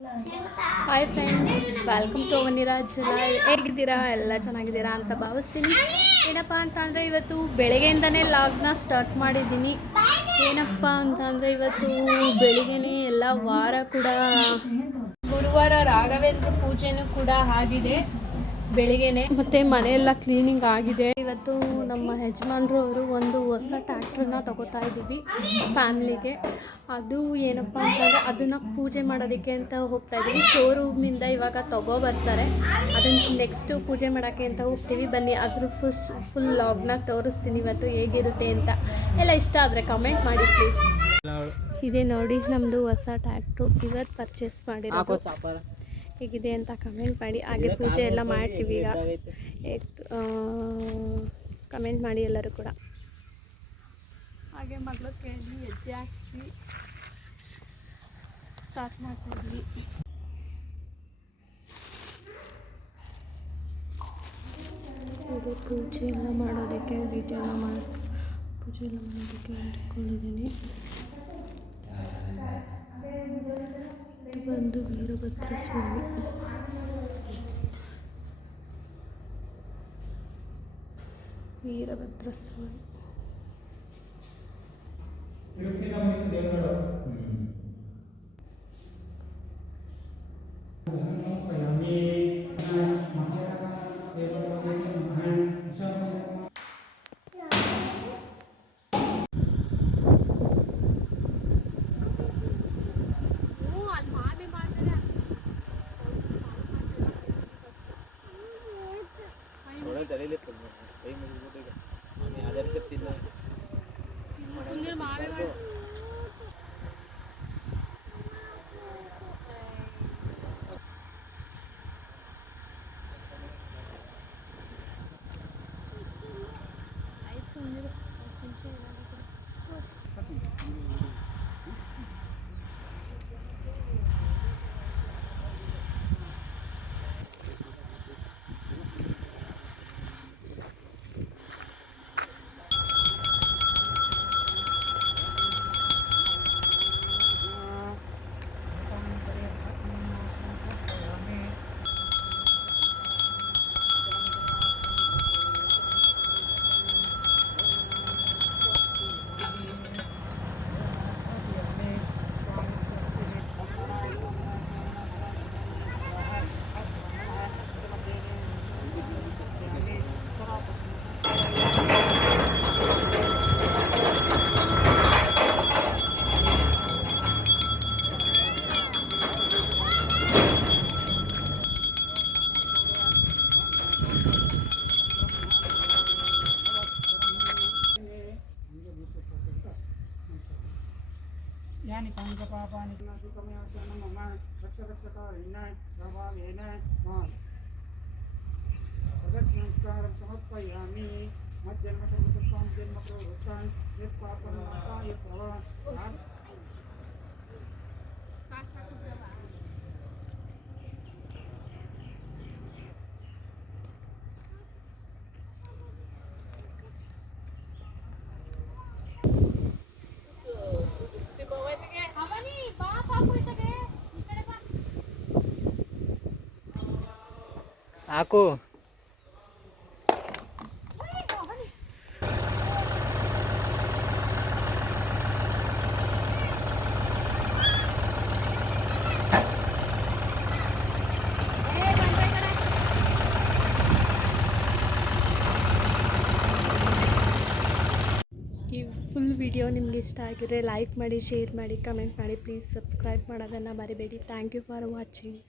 Hi friends, welcome to Vaniraj live. ಹೇಗಿದ್ದೀರಾ? ಎಲ್ಲ ಚೆನ್ನಾಗಿದ್ದೀರಾ ಅಂತ ಭಾವಿಸ್ತೀನಿ. ಏನಪ್ಪ ಅಂತಂದರೆ ಇವತ್ತು ಬೆಳಗ್ಗೆಯಿಂದನೇ ಲಾಗ್ನ ಸ್ಟಾರ್ಟ್ ಮಾಡಿದ್ದೀನಿ. ಏನಪ್ಪ ಅಂತಂದರೆ ಇವತ್ತು ಬೆಳಿಗ್ಗೆನೇ ಎಲ್ಲ ವಾರ ಕೂಡ ಗುರುವಾರ ರಾಘವೇಂದ್ರ ಪೂಜೆನೂ ಕೂಡ ಆಗಿದೆ ಬೆಳಿಗ್ಗೆನೆ. ಮತ್ತು ಮನೆಯೆಲ್ಲ ಕ್ಲೀನಿಂಗ್ ಆಗಿದೆ. ಇವತ್ತು ನಮ್ಮ ಯಜಮಾನ್ರು ಅವರು ಒಂದು ಹೊಸ ಟ್ರ್ಯಾಕ್ಟ್ರನ್ನ ತಗೋತಾ ಇದ್ದೀವಿ ಫ್ಯಾಮ್ಲಿಗೆ. ಅದು ಏನಪ್ಪ ಅಂತಂದರೆ ಅದನ್ನು ಪೂಜೆ ಮಾಡೋದಕ್ಕೆ ಅಂತ ಹೋಗ್ತಾ ಇದ್ದೀವಿ. ಶೋರೂಮಿಂದ ಇವಾಗ ಬರ್ತಾರೆ. ಅದನ್ನು ನೆಕ್ಸ್ಟು ಪೂಜೆ ಮಾಡೋಕ್ಕೆ ಅಂತ ಹೋಗ್ತೀವಿ. ಬನ್ನಿ, ಅದ್ರ ಫುಲ್ ಲಾಗ್ನ ತೋರಿಸ್ತೀನಿ ಇವತ್ತು ಹೇಗಿರುತ್ತೆ ಅಂತ. ಎಲ್ಲ ಇಷ್ಟ ಆದರೆ ಕಮೆಂಟ್ ಮಾಡಿ ಪ್ಲೀಸ್. ಇದೆ ನೋಡಿ ನಮ್ಮದು ಹೊಸ ಟ್ರ್ಯಾಕ್ಟ್ರು, ಇವತ್ತು ಪರ್ಚೇಸ್ ಮಾಡಿರೋದು. ಹೇಗಿದೆ ಅಂತ ಕಮೆಂಟ್ ಮಾಡಿ. ಹಾಗೆ ಪೂಜೆ ಎಲ್ಲ ಮಾಡ್ತೀವಿ ಈಗ. ಕಮೆಂಟ್ ಮಾಡಿ ಎಲ್ಲರೂ ಕೂಡ. ಹಾಗೆ ಮಗಳು ಕೇಳಿ ಹೆಜ್ಜೆ ಹಾಕಿ ಸ್ಟಾರ್ಟ್ ಮಾಡ್ತಾಯಿದ್ವಿ. ಹಾಗೆ ಪೂಜೆ ಎಲ್ಲ ಮಾಡೋದಕ್ಕೆ ಪೂಜೆ ಎಲ್ಲ ಮಾಡೋದಕ್ಕೆ ಇಟ್ಕೊಂಡಿದ್ದೀನಿ. ಇದು ಬಂದು ವೀರಭದ್ರ ಸ್ವಾಮಿ. ವೀರಭದ್ರ ಸ್ವಾಮಿ यानि पापानि मम रक्षकारेण प्रभावेन प्रदक्षिणस्कारं समर्पयामि मज्जन्म सर्वदुःखं जन्म प्रवृत्तं यत्पापनाशाय aku ಈ ಫುಲ್ ವಿಡಿಯೋ ನಿಮ್ಗೆ ಇಷ್ಟ ಆಗಿದ್ರೆ ಲೈಕ್ ಮಾಡಿ, ಶೇರ್ ಮಾಡಿ, ಕಮೆಂಟ್ ಮಾಡಿ. ಪ್ಲೀಸ್ ಸಬ್ಸ್ಕ್ರೈಬ್ ಮಾಡೋದನ್ನು ಮರಿಬೇಡಿ. Thank you for watching.